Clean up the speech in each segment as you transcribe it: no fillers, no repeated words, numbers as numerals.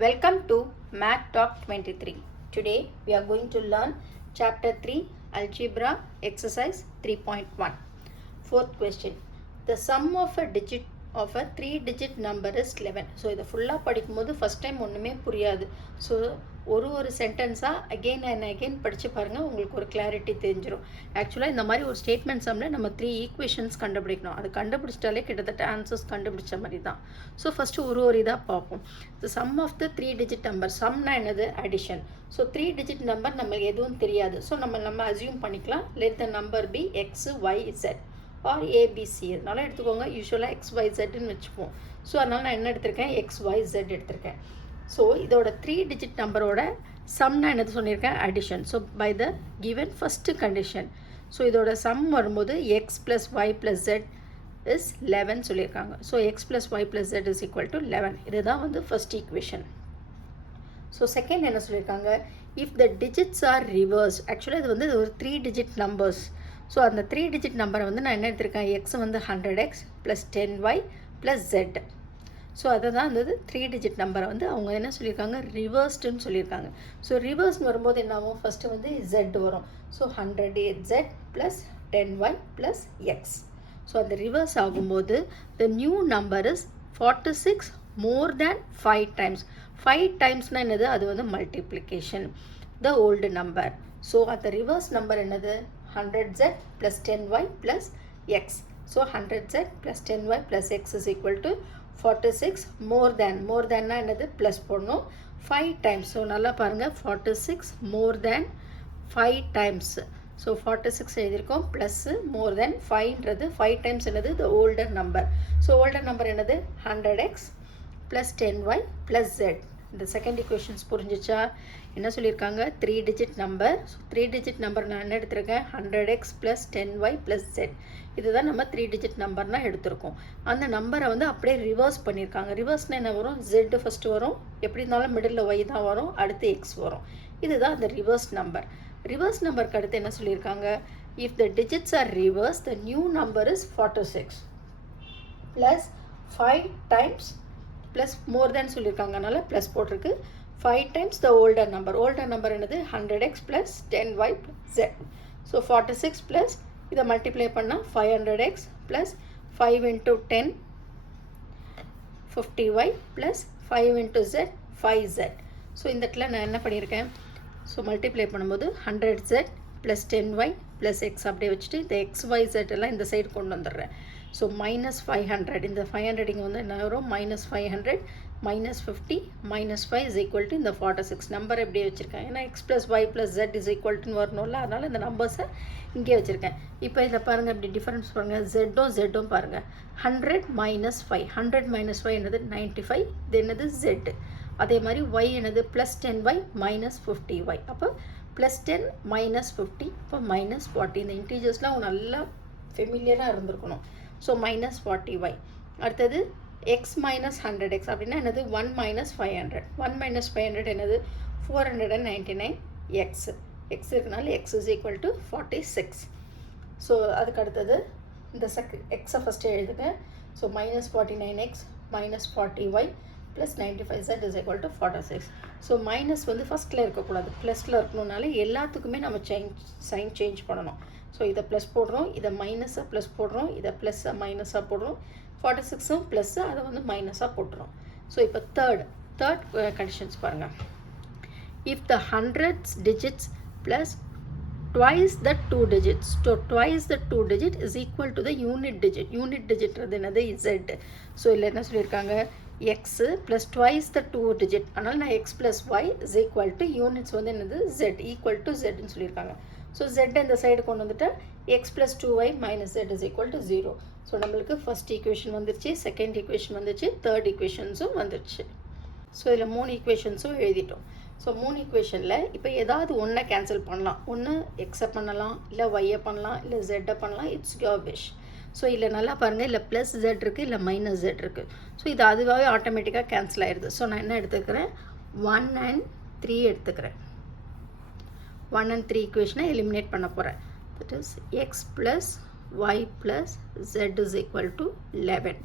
Welcome to Math Talk 23. Today we are going to learn Chapter 3 Algebra Exercise 3.1. Fourth question. The sum of a digit of a 3-digit number is 11. So இதை ஃபுல்லாக படிக்கும்போது first time ஒன்றுமே புரியாது. So ஒரு சென்டென்ஸாக again and again படித்து பாருங்கள், உங்களுக்கு ஒரு கிளாரிட்டி தெரிஞ்சிடும். ஆக்சுவலாக இந்த மாதிரி ஒரு ஸ்டேட்மெண்ட் சம்மில் நம்ம 3 ஈக்குவேஷன்ஸ் கண்டுபிடிக்கணும். அது கண்டுபிடிச்சிட்டாலே கிட்டத்தட்ட ஆன்சர்ஸ் கண்டுபிடிச்ச மாதிரி தான். ஸோ ஃபஸ்ட்டு ஒரு இதாக பார்ப்போம். The sum of the 3-digit number. சம்னா என்னது? அடிஷன். ஸோ 3-digit நம்பர் நம்மளுக்கு எதுவும் தெரியாது. ஸோ நம்ம அசியூம் பண்ணிக்கலாம். Let the number be X Y Z or ABC. அதனால எடுத்துக்கோங்க. யூஸ்வலாக XYZன்னு வச்சுப்போம். ஸோ அதனால் நான் என்ன எடுத்திருக்கேன்? XYZ எடுத்திருக்கேன். ஸோ இதோட 3-digit நம்பரோட சம்னா என்னது சொல்லியிருக்கேன்? Addition. So by the given first condition. So இதோட சம் வரும்போது X plus Y plus jet is 11 சொல்லியிருக்காங்க. So X plus Y plus jet is equal to 11. இதுதான் வந்து ஃபஸ்ட் ஈக்குவேஷன். ஸோ செகண்ட் என்ன சொல்லியிருக்காங்க? If the digits are reverse. ஆக்சுவலாக இது வந்து ஒரு 3-digit நம்பர்ஸ். ஸோ அந்த 3-digit நம்பரை வந்து நான் என்ன எடுத்திருக்கேன்? எக்ஸ் வந்து 100x plus 10y plus jet. So அதை தான் வந்து 3-digit நம்பரை வந்து அவங்க என்ன சொல்லியிருக்காங்க? ரிவர்ஸ்டுன்னு சொல்லியிருக்காங்க. ஸோ ரிவர்ஸ்னு வரும்போது என்ன ஆகும்? ஃபஸ்ட்டு வந்து ஜெட் வரும். So 100z plus 10y plus X. So அந்த ரிவர்ஸ் ஆகும்போது த new number is 46 more than 5 times. 5 டைம்ஸ்னால் என்னது? அது வந்து மல்டிப்ளிகேஷன் த ஓல்டு நம்பர். ஸோ அந்த ரிவர்ஸ் நம்பர் என்னது? 100z plus 10y plus x. So 100z plus 10y plus x is equal to 46 more than என்னது? plus போடணும் 5 times. So நல்லா பாருங்க, 46 more than 5 times. So 46 எழுதிருக்கோம் plus more than 5ன்றது 5 times என்னது? the older number. So older number என்னது? 100x plus 10y plus z. இந்த second equations புரிஞ்சிச்சா? என்ன சொல்லியிருக்காங்க? 3-digit number. So 3-digit number நான் என்ன எடுத்திருக்கேன்? 100x plus 10y plus z. இதுதான் நம்ம 3-digit நம்பர்னால் எடுத்திருக்கோம். அந்த நம்பரை வந்து அப்படியே ரிவர்ஸ் பண்ணியிருக்காங்க. ரிவர்ஸ்னால் என்ன வரும்? z ஃபஸ்ட்டு வரும், எப்படி இருந்தாலும் மிடில் y தான் வரும், அடுத்து x வரும். இதுதான் அந்த ரிவர்ஸ் நம்பர். ரிவர்ஸ் நம்பருக்கு அடுத்து என்ன சொல்லியிருக்காங்க? If the digits are reverse the new number is 46 plus 5 times plus more than சொல்லியிருக்காங்க, அதனால் ப்ளஸ் போட்டிருக்கு. 5 times the older number. Older number என்னது? 100x plus 10y z. So 46 plus இதை மல்டிப்ளை பண்ணால் 500x plus 5 into 10 50y plus 5 into z 5z. So இந்த இடத்துல நான் என்ன பண்ணியிருக்கேன்? ஸோ மல்டிப்ளை பண்ணும்போது 100z plus 10y plus X அப்படியே வச்சுட்டு இந்த XYZ எல்லாம் இந்த சைடு கொண்டு வந்துடுறேன். So minus 500. இந்த 500 இங்கே வந்து என்ன வரும்? Minus 500 minus 50 minus 5 is equal to இந்த 46. நம்பர் எப்படியே வச்சுருக்கேன்? ஏன்னா x plus Y plus jet is equal டுன்னு வரணும்ல, அதனால் இந்த நம்பர்ஸை இங்கே வச்சுருக்கேன். இப்போ இதில் பாருங்கள், இப்படி டிஃபரன்ஸ் பாருங்கள். ஜெட்டும் பாருங்கள். 100 மைனஸ் 5. 100 மைனஸ் 5 என்னது? 95. இது என்னது? ஜெட். அதே மாதிரி ஒய் என்னது? Plus 10y minus 50y. அப்போ ப்ளஸ் 10 மைனஸ் 50, இப்போ மைனஸ் 40. இந்த இன்டீஜர்ஸ்லாம் நல்லா ஃபெமிலியராக இருந்திருக்கணும். So minus 40y. அடுத்தது எக்ஸ் மைனஸ் 100x அப்படின்னா என்னது? 1 மைனஸ் 500. 1 மைனஸ் 500 என்னது? 499 எக்ஸ். எக்ஸ் இருக்கனால X is equal to 46. So அதுக்கு அடுத்தது இந்த எக்ஸை ஃபஸ்ட்டு எழுதுங்க. So minus 49x minus 40y plus 95z is equal to 46. So minus வந்து ஃபஸ்ட்டில் இருக்கக்கூடாது, ப்ளஸில் இருக்கணும்னால எல்லாத்துக்குமே நம்ம சைன் சேஞ்ச் பண்ணணும். ஸோ இதை ப்ளஸ் போடுறோம், இதை மைனஸாக ப்ளஸ் போடுறோம், இதை ப்ளஸ்ஸாக மைனஸாக போடுறோம். 46ம் ப்ளஸ்ஸு, அதை வந்து மைனஸாக போட்டுறோம். ஸோ இப்போ தேர்ட் கண்டிஷன்ஸ் பாருங்கள். If the 100 digits plus twice the 2 digits. So twice the 2 digit is equal to the unit digit. Unit digitறது என்னது? z. ஸோ இல்லை என்ன சொல்லியிருக்காங்க? x plus twice the 2 digit. அதனால் நான் x plus y is equal to units வந்து என்னது? z equal to zன்னு சொல்லியிருக்காங்க. So z இந்த சைடு கொண்டு வந்துட்டு x plus 2y minus z is equal to 0. So நம்மளுக்கு ஃபஸ்ட் ஈக்குவேஷன் வந்துருச்சு, செகண்ட் ஈக்குவேஷன் வந்துச்சு, தேர்ட் ஈக்குவேஷன்ஸும் வந்துருச்சு. ஸோ இதில் 3 ஈக்குவேஷன்ஸும் எழுதிட்டோம். ஸோ 3 ஈக்குவேஷனில் இப்போ ஏதாவது ஒன்றை கேன்சல் பண்ணலாம். ஒன்று எக்ஸை பண்ணலாம், இல்லை ஒய்யை பண்ணலாம், இல்லை ஜெட்டை பண்ணலாம். It's your wish. ஸோ இல்லை நல்லா பாருங்கள், இல்லை ப்ளஸ் ஜெட் இருக்குது, இல்லை மைனஸ் ஜெட் இருக்குது. ஸோ இது அதுவாகவே ஆட்டோமேட்டிக்காக கேன்சல் ஆயிடுது. ஸோ நான் என்ன எடுத்துக்கிறேன்? 1 and 3 எடுத்துக்கிறேன். 1 and 3 ஈக்குவேஷனை எலிமினேட் பண்ண போகிறேன். That is X plus y plus z is equal to 11.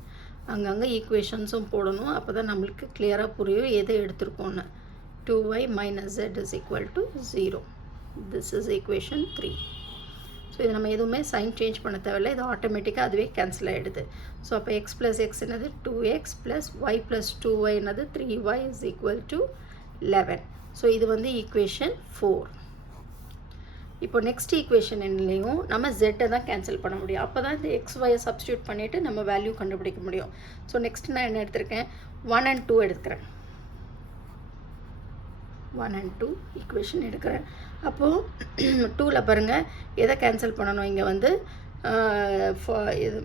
அங்கங்கே ஈக்குவேஷன்ஸும் போடணும். அப்போ தான் நம்மளுக்கு கிளியராக புரியும் எதை எடுத்திருக்கோன்னு. 2y minus z is equal to 0. This is equation 3. So இது நம்ம எதுவுமே சைன் சேஞ்ச் பண்ண தேவையில்லை. இது ஆட்டோமேட்டிக்காக அதுவே கேன்சல் ஆகிடுது. ஸோ அப்போ x plus x என்னது 2x plus y plus 2y என்னது 3y is equal to 11. So இது வந்து ஈக்குவேஷன் 4. இப்போ நெக்ஸ்ட் ஈக்குவேஷன் என்னலையும் நம்ம ஜெட்டை தான் கேன்சல் பண்ண முடியும். அப்போ தான் இந்த XYயை சப்ஸ்டியூட் பண்ணிவிட்டு நம்ம வேல்யூ கண்டுபிடிக்க முடியும். ஸோ நெக்ஸ்ட் நான் என்ன எடுத்திருக்கேன், 1 and 2 எடுத்துக்கிறேன். 1 and 2 ஈக்குவேஷன் எடுக்கிறேன். அப்போது 2ல் பாருங்கள் எதை கேன்சல் பண்ணணும், இங்கே வந்து இது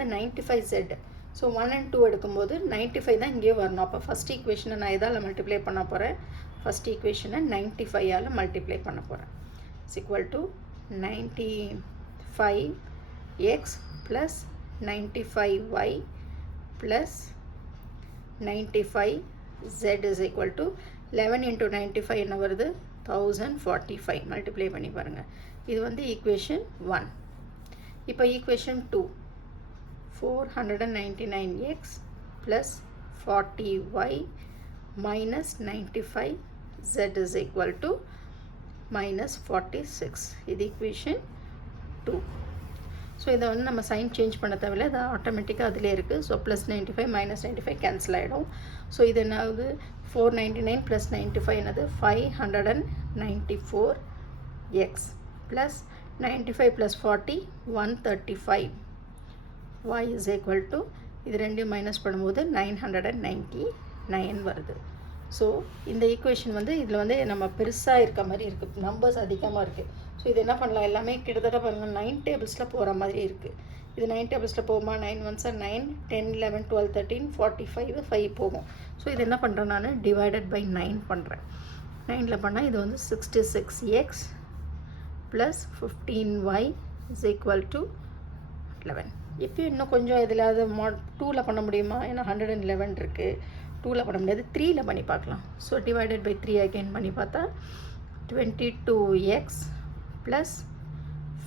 95z. ஸோ 1 and 2 எடுக்கும்போது 95 தான் இங்கேயே வரணும். அப்போ ஃபஸ்ட் ஈக்குவேஷனை நான் எதால் மல்டிப்ளை பண்ண போகிறேன், ஃபஸ்ட் ஈக்குவேஷனை 95ஆல் மல்டிப்ளை பண்ண போகிறேன். Is equal to 95x plus 95y plus 95z is equal to 11 into 95 என்ன வருது 1045. மல்டிப்ளை பண்ணி பாருங்கள். இது வந்து ஈக்குவேஷன் 1. இப்போ equation 2 499x plus 40y minus 95z is equal to minus 46. இது ஈக்குவேஷன் 2. ஸோ இதை வந்து நம்ம சைன் சேஞ்ச் பண்ண தேவையில்லை, அது ஆட்டோமேட்டிக்காக அதிலே இருக்குது. ஸோ ப்ளஸ் 95 மைனஸ் 95 கேன்சல் ஆகிடும். ஸோ இது என்னாவது 499 ப்ளஸ் 95 என்னது 594x plus 95 plus 40 135 y is equal to இது ரெண்டையும் மைனஸ் பண்ணும்போது 999 வருது. ஸோ இந்த ஈக்குவேஷன் வந்து இதில் வந்து நம்ம பெருசாக இருக்க மாதிரி இருக்குது, நம்பர்ஸ் அதிகமாக இருக்குது. ஸோ இது என்ன பண்ணலாம், எல்லாமே கிட்டத்தட்ட பாருங்கள் 9 டேபிள்ஸில் போகிற மாதிரி இருக்குது. இது 9 டேபிள்ஸில் போகுமா, 9 1s are 9, 10 11 12 13 45 5 போகும். ஸோ இது என்ன பண்ணுறேன், நான் டிவைடட் பை 9 பண்ணுறேன். 9ல் பண்ணால் இது வந்து 66x plus 15y is equal to 11. இப்போ இன்னும் கொஞ்சம் எதிலாவது 2ல் பண்ண முடியுமா, ஏன்னா 111 இருக்குது. 2ல் பண்ண முடியாது, 3ல் பண்ணி பார்க்கலாம். ஸோ டிவைடட் பை 3 அகைன் பண்ணி பார்த்தா 22x plus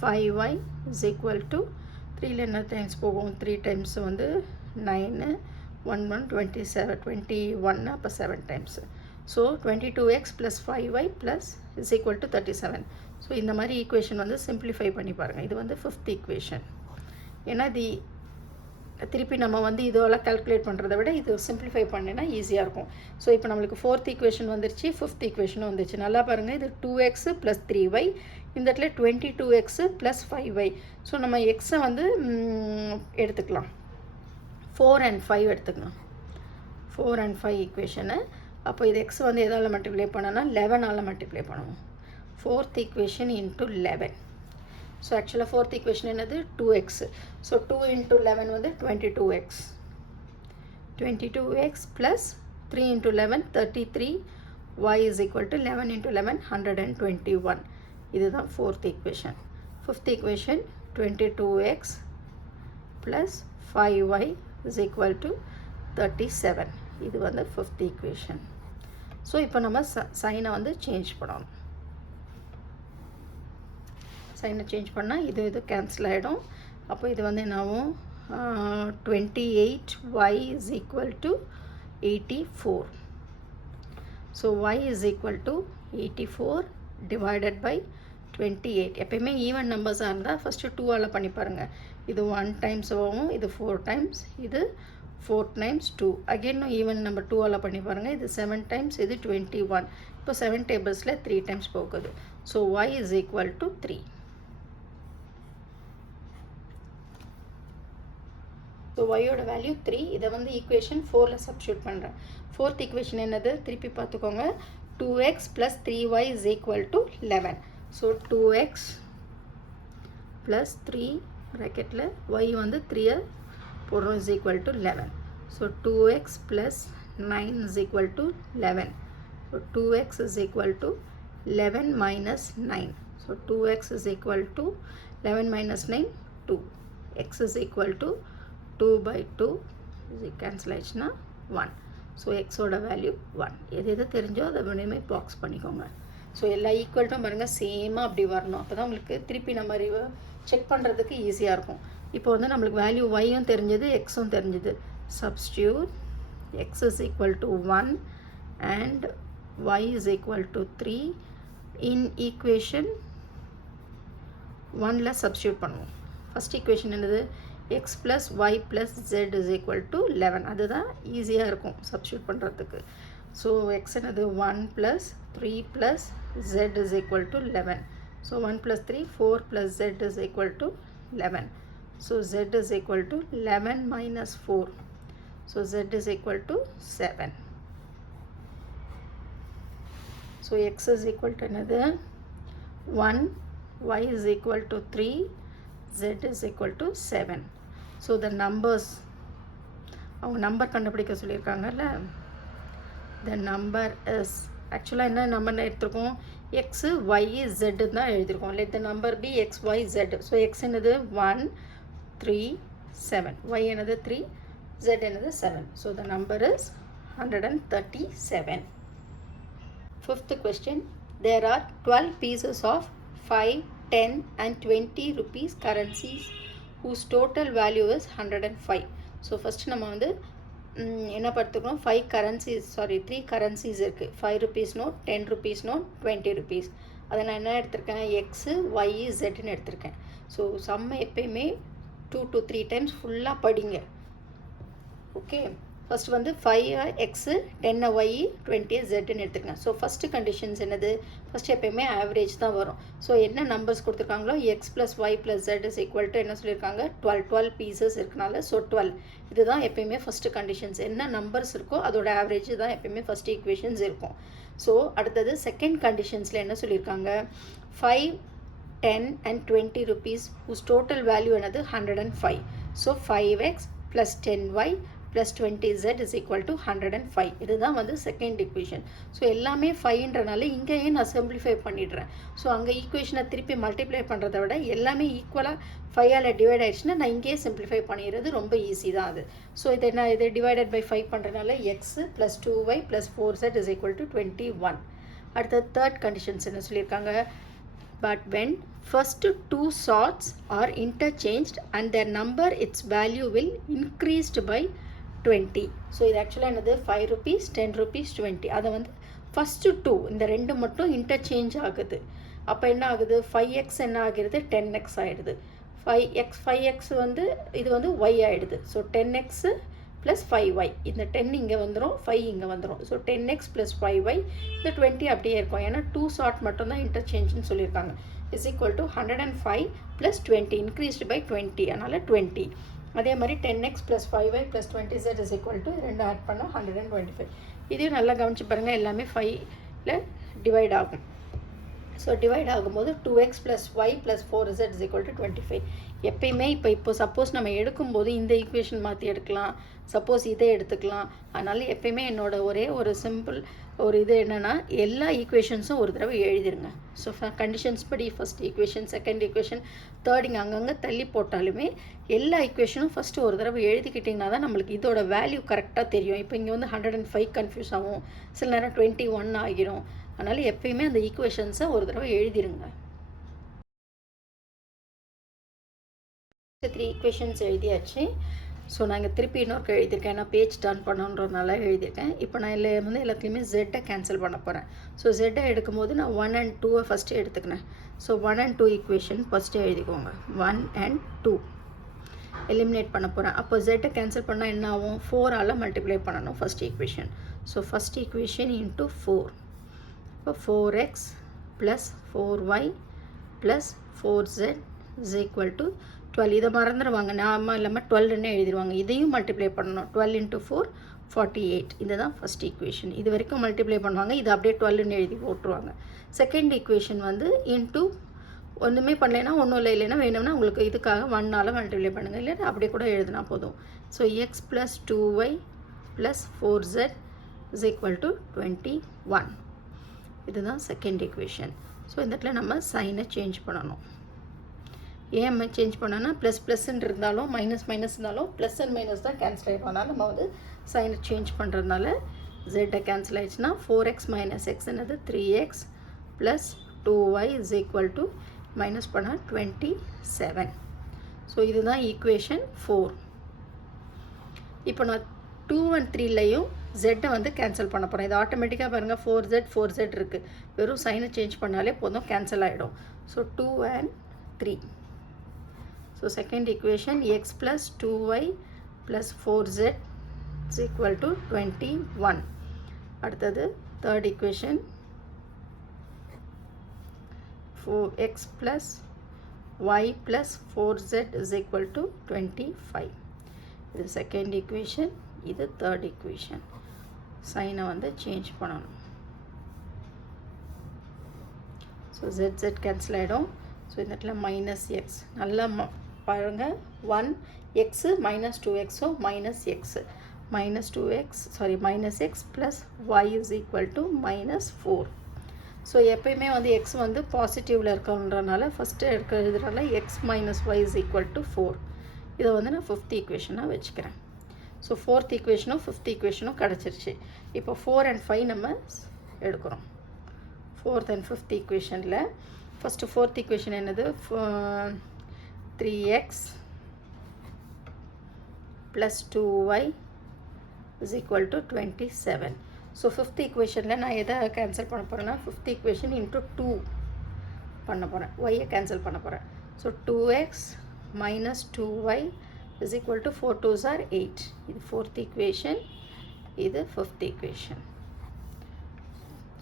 5y is equal to 3ல் என்ன டைம்ஸ் போகும், 3 டைம்ஸ் வந்து 9 1 1 27 21 அப்போ 7 times. So 22x plus 5y plus is equal to 37. So இந்த மாதிரி ஈக்குவேஷன் வந்து சிம்பிளிஃபை பண்ணி பாருங்கள். இது வந்து 5th ஈக்குவேஷன். ஏன்னா இது திருப்பி நம்ம வந்து இதெல்லாம் கால்குலேட் பண்ணுறதை விட இது சிம்பிளிஃபை பண்ணினா ஈஸியாக இருக்கும். ஸோ இப்போ நம்மளுக்கு 4th ஈக்குவேஷன் வந்துருச்சு, 5th ஈக்குவேஷனும் வந்துருச்சு. நல்லா பாருங்கள், இது 2x ப்ளஸ் 3y, இந்த இடத்துல 22x ப்ளஸ் 5y. ஸோ நம்ம எக்ஸை வந்து எடுத்துக்கலாம், 4 and 5 எடுத்துக்கலாம், 4 and 5 ஈக்குவேஷனு. அப்போ இது எக்ஸ் வந்து எதால் மல்டிப்ளை பண்ணோன்னா 11ஆல் மல்டிப்ளை பண்ணுவோம். 4th equation into 11. ஸோ ஆக்சுவலாக 4th ஈக்குவேஷன் என்னது 2x. ஸோ 2 into 11 வந்து 22x. 22x plus 3 into 11 33. y is equal to 11 into 11 121. இதுதான் 4th equation. 5th equation 22x plus 5y is equal to 37. இது வந்து 5th ஈக்குவேஷன். ஸோ இப்போ நம்ம சைனை வந்து சேஞ்ச் பண்ணணும். சைனை சேஞ்ச் பண்ணால் இது கேன்சல் ஆகிடும். அப்போ இது வந்து என்னாகும், 28y is equal to 84. So y is equal to 84 divided by 28. எப்பயுமே ஈவன் நம்பர்ஸாக இருந்தால் ஃபஸ்ட்டு 2ஆல் பண்ணி பாருங்கள். இது 1 டைம்ஸ் ஆகும், இது 4 டைம்ஸ், இது 4 times 2. அகெயின் ஈவன் நம்பர் 2ஆல் பண்ணி பாருங்கள். இது 7 டைம்ஸ், இது 21. இப்போ 7 டேபிள்ஸில் 3 டைம்ஸ் போகுது. So y is equal to 3. So ஒய்யோட வேல்யூ 3. இதை வந்து ஈக்குவேஷன் 4ல் சப்ஸ்டியூட் பண்ணுறேன். 4th ஈக்குவேஷன் என்னது திருப்பி பார்த்துக்கோங்க, 2x plus 3y is equal to 11. So 2x plus 3 ப்ராக்கெட்டில் y வந்து 3 போடுறோம் is equal to 11. So 2x plus 9 is equal to 11. So 2x is equal to 11 minus 9. So 2x is equal to 11 minus 9 2. x is equal to 2 by 2 இது cancel ஆயிடுச்சுன்னா 1. So எக்ஸோட value 1. எது தெரிஞ்சோ அதை வேணுமே பாக்ஸ் பண்ணிக்கோங்க. ஸோ எல்லா ஈக்குவல்ட்டும் பாருங்கள் சேமாக அப்படி வரணும். அப்போ தான் உங்களுக்கு திருப்பி நம்ம செக் பண்ணுறதுக்கு ஈஸியாக இருக்கும். இப்போ வந்து நம்மளுக்கு வேல்யூ yயும் தெரிஞ்சது xம் தெரிஞ்சது. Substitute x is equal to 1 and y is equal to 3 in equation 1ல substitute பண்ணுவோம். ஃபர்ஸ்ட் ஈக்குவேஷன் என்னது, x plus y plus z is equal to 11. அதுதான் ஈஸியாக இருக்கும் சப்ஸ்டியூட் பண்ணுறதுக்கு. ஸோ x என்னது 1 plus 3 plus z is equal to 11. So 1 plus 3 4 plus z is equal to 11. So z is equal to 11 minus 4. So z is equal to 7. So x is equal to another 1, y is equal to 3, z is equal to 7. So the numbers, அவங்க number கண்டுபிடிக்க சொல்லியிருக்காங்கல்ல, the number is ஆக்சுவலாக என்ன number எடுத்திருக்கோம், x y z தான் எழுதியிருக்கோம். let the number be x y z. So x என்னது 1 3 7, y என்னது 3, z என்னது 7. So the number is 137. Fifth question, there are 12 pieces of 5, 10 and 20 rupees currencies whose total value is 105. So first நம்ம வந்து என்ன பார்த்துக்கிறோம், 3 currencies இருக்குது. 5 rupees note, 10 rupees note, 20 rupees. அதை நான் என்ன எடுத்திருக்கேன், x y zன்னு எடுத்திருக்கேன். ஸோ சம்ம எப்பயுமே 2 to 3 times ஃபுல்லாக படிங்க. ஓகே, ஃபஸ்ட் வந்து 5x 10y 20 zன்னு எடுத்துக்கங்க. ஸோ ஃபஸ்ட்டு கண்டிஷன்ஸ் என்னது, ஃபஸ்ட்டு எப்பயுமே ஆவரேஜ் தான் வரும். ஸோ என்ன நம்பர்ஸ் கொடுத்துருக்காங்களோ x + y + z is equal to என்ன சொல்லியிருக்காங்க, 12 பீசஸ் இருக்கனால ஸோ 12. இதுதான் எப்பயுமே ஃபஸ்ட்டு கண்டிஷன்ஸ். என்ன நம்பர்ஸ் இருக்கோ அதோட ஆவரேஜ் தான் எப்பயுமே ஃபஸ்ட் ஈக்குவேஷன்ஸ் இருக்கும். ஸோ அடுத்தது செகண்ட் கண்டிஷன்ஸில் என்ன சொல்லியிருக்காங்க, 5, 10 and 20 rupees whose total value என்னது 105. So 5x + 10y plus 20z is equal to 105. இதுதான் வந்து செகண்ட் ஈக்குவேஷன். ஸோ எல்லாமே 5ன்றனால இங்கேயே நான் சிம்பிளிஃபை பண்ணிடுறேன். ஸோ அங்கே ஈக்குவேஷனை திருப்பி மல்டிப்ளை பண்ணுறதை விட எல்லாமே ஈக்குவலாக 5ஆல் டிவைட் ஆகிடுச்சுன்னா நான் இங்கேயே சிம்பிளிஃபை பண்ணிடுறது ரொம்ப ஈஸி தான் அது. ஸோ இதை நான் இதை டிவைடட் பை 5 பண்ணுறதுனால x + 2y + 4z is equal to 21. அடுத்த தேர்ட் கண்டிஷன்ஸ் என்ன சொல்லியிருக்காங்க, but when first two sorts are interchanged and their number its value will increased by 20. So இது ஆக்சுவலாக என்னது 5 rupees 10 rupees 20. அதை வந்து ஃபஸ்ட்டு 2 இந்த ரெண்டு மட்டும் இன்டர்சேஞ்ச் ஆகுது. அப்போ என்ன ஆகுது, 5x என்ன ஆகிடுது 10x ஆகிடுது. 5x வந்து இது வந்து y ஆகிடுது. ஸோ 10x + 5y, இந்த 10 இங்கே வந்துடும், 5 இங்கே வந்துடும். ஸோ 10x + 5y, இந்த 20 அப்படியே இருக்கும். ஏன்னா 2 சார்ட் மட்டும்தான் இன்டர்சேஞ்சுன்னு சொல்லியிருக்காங்க. is equal to 105 + 20 increased by 20, அதனால் 20. அதே மாதிரி 10x + 5y + 20z is equal to ரெண்டு ஆட் பண்ணால் 125. இதையும் நல்லா கவனிச்சு பாருங்கள், எல்லாமே 5ல் டிவைட் ஆகும். ஸோ டிவைட் ஆகும்போது 2x + y + 4z is equal to 25. எப்பயுமே இப்போ சப்போஸ் நம்ம எடுக்கும்போது இந்த ஈக்குவேஷன் மாற்றி எடுக்கலாம், சப்போஸ் இதை எடுத்துக்கலாம். அதனால் எப்பயுமே என்னோட ஒரே ஒரு சிம்பிள் ஒரு இது என்னென்னா, எல்லா ஈக்குவேஷன்ஸும் ஒரு தடவை எழுதிருங்க. ஸோ கண்டிஷன்ஸ் படி first equation, second equation, third இங்கே அங்கங்கே தள்ளி போட்டாலுமே எல்லா ஈக்குவேஷனும் ஃபஸ்ட்டு ஒரு தடவை எழுதிக்கிட்டிங்கன்னா தான் நம்மளுக்கு இதோட வேல்யூ கரெக்டாக தெரியும். இப்போ இங்கே வந்து 105 கன்ஃபியூஸ் ஆகும், சில நேரம் 21 ஆகிரும். அதனால் எப்பயுமே அந்த ஈக்குவேஷன்ஸை ஒரு தடவை எழுதிருங்க. 3 ஈக்குவேஷன்ஸ் எழுதியாச்சு. ஸோ நான் இங்கே திருப்பி இன்னொரு எழுதியிருக்கேன், நான் பேஜ் டர்ன் பண்ணணுன்றதுனால எழுதியிருக்கேன். இப்போ நான் இதில் வந்து எல்லாத்துலேயுமே ஜெட்டை கேன்சல் பண்ண போகிறேன். ஸோ ஜெட்டை எடுக்கும்போது நான் 1 and 2 ஃபஸ்ட்டு எடுத்துக்கினேன். ஸோ 1 and 2 ஈக்குவேஷன் ஃபஸ்ட்டு எழுதிக்கோங்க. 1 and 2 எலிமினேட் பண்ண போகிறேன். அப்போ ஜெட்டை கேன்சல் பண்ணால் என்ன ஆகும், 4ஆல் மல்டிப்ளை பண்ணணும் first equation. So first equation into 4. இப்போ 4x + 4y + 4z is equal to 12. இதை மறந்துடுவாங்க, நாம இல்லாமல் 12ன்னு எழுதிடுவாங்க. இதையும் மல்டிப்ளை பண்ணணும். 12 × 4 48. இதுதான் ஃபஸ்ட் ஈக்குவேஷன். இது வரைக்கும் மல்டிப்ளை பண்ணுவாங்க, இது அப்படியே 12ன்னு எழுதி போட்டுருவாங்க. செகண்ட் ஈக்குவேஷன் வந்து இன்ட்டு ஒன்றுமே பண்ணலைன்னா ஒன்றும் இல்லைன்னா வேணும்னா உங்களுக்கு இதுக்காக 1ஆல் மல்டிப்ளை பண்ணுங்கள், இல்லை அப்படியே கூட எழுதினா போதும். So x + 2y + 4z is equal to 21. இதுதான் செகண்ட் ஈக்குவேஷன். ஸோ இந்த இடத்துல நம்ம சைனை சேஞ்ச் பண்ணணும். ஏன் சேஞ்ச் பண்ணோன்னா ++ன்னு இருந்தாலும் மைனஸ் இருந்தாலும் ப்ளஸ் அண்ட் மைனஸ் தான் கேன்சல் ஆகிடும். அதனால் நம்ம வந்து சைனை சேஞ்ச் பண்ணுறதுனால ஜெட்டை கேன்சல் ஆகிடுச்சுன்னா 4x - x என்னது 3x + 2y is equal to minus பண்ணால் 27. ஸோ இதுதான் ஈக்குவேஷன் 4. இப்போ நான் 2 and 3லையும் ஜெட்டை வந்து கேன்சல் பண்ண போகிறேன். இது ஆட்டோமேட்டிக்காக பாருங்கள் 4z இருக்குது. வெறும் சைனை சேஞ்ச் பண்ணாலே போதும், கேன்சல் ஆகிடும். So 2 and 3. So second equation x plus 2y plus 4z is equal to 21. அடுத்தது third equation 4x plus y plus 4z is equal to 25. இது செகண்ட் ஈக்குவேஷன், இது தேர்ட் ஈக்குவேஷன். சைனை வந்து சேஞ்ச் பண்ணணும். ஸோ z கேன்சல் ஆகிடும். So இந்த இடத்துல minus x. நல்லா பாருங்கள், 1 x minus 2x, so minus x, minus 2x sorry minus x plus y is equal to minus 4. So எப்பயுமே வந்து எக்ஸ் வந்து பாசிட்டிவில் இருக்கன்றனால ஃபஸ்ட்டு எழுதுறதுனால x minus Y is equal to 4. இதை வந்து நான் ஃபிஃப்த் ஈக்குவேஷனாக வச்சுக்கிறேன். ஸோ ஃபோர்த் ஈக்குவேஷனும் ஃபிஃப்த் ஈக்குவேஷனும் கிடச்சிருச்சு. இப்போ 4 and 5 நம்ம எடுக்கிறோம். ஃபோர்த் அண்ட் ஃபிஃப்த் ஈக்குவேஷனில் ஃபஸ்ட்டு ஃபோர்த் ஈக்குவேஷன் என்னது, 3x plus 2y is equal to 27. So fifth ஈக்குவேஷனில் நான் எதை கேன்சல் பண்ண போகிறேன்னா ஃபிஃப்த் ஈக்குவேஷன் இன்ட்டு 2 பண்ண போகிறேன், ஒய்யை கேன்சல் பண்ண போகிறேன். So 2x minus 2y is equal to 4 2s are 8. இது fourth equation, இது fifth equation.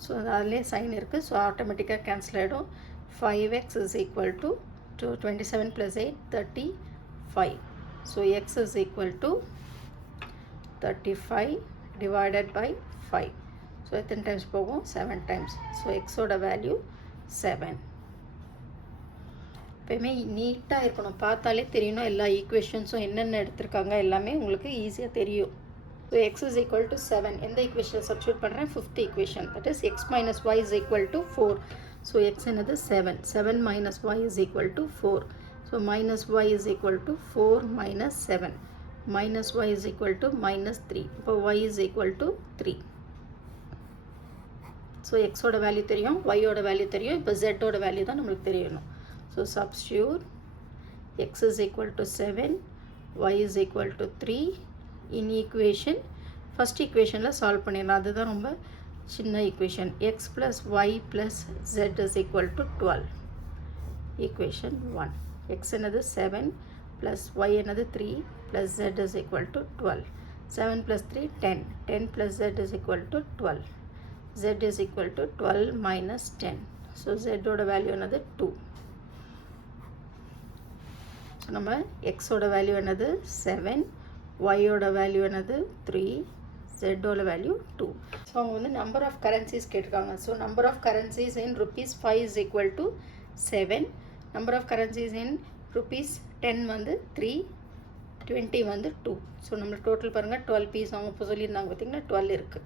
ஸோ அதிலே சைன் இருக்குது. ஸோ ஆட்டோமேட்டிக்காக கேன்சல் ஆகிடும். 5x is equal to 27 plus 8 35. So x is equal to 35 divided by 5. So எத்தனை times போகும், 7 times. So எக்ஸோட value 7. எப்பயுமே நீட்டாக இருக்கணும், பார்த்தாலே தெரியணும் எல்லா ஈக்குவேஷன்ஸும் என்னென்ன எடுத்திருக்காங்க எல்லாமே உங்களுக்கு ஈஸியாக தெரியும். So X is equal to 7. எந்த ஈக்குவேஷனை சப்ஸ்டியூட் பண்ணுறேன், fifth equation, that is X minus Y is equal to 4. So X என்னது 7, 7 minus Y is equal to 4. So minus Y is equal to 4 minus 7, minus Y is equal to minus 3. இப்போ Y is equal to 3. So எக்ஸோட value தெரியும், ஒய்யோட value தெரியும். இப்போ ஜெட்டோட value தான் நம்மளுக்கு தெரியணும். So substitute x is equal to 7, y is equal to 3 in equation. First equation la solve பண்ணிடலாம், அதுதான் ரொம்ப சின்ன equation. x plus y plus z is equal to 12. Equation 1. x என்னது 7 plus y என்னது 3 plus z is equal to 12. 7 plus 3 10. 10 plus z is equal to 12. z is equal to 12 minus 10. So z ஓட value என்னது 2. நம்ம எக்ஸோட value என்னது 7, ஒய்யோட value என்னது 3, ஜெட்டோட value 2. So அவங்க வந்து நம்பர் ஆஃப் கரன்சிஸ் கேட்டிருக்காங்க. So number of currencies in rupees 5 is equal to 7. Number of currencies in rupees 10 வந்து 3, 20 வந்து 2. ஸோ நம்ம டோட்டல் பாருங்கள் 12 பீஸ் அவங்க இப்போ சொல்லியிருந்தாங்க பார்த்தீங்கன்னா 12 இருக்குது.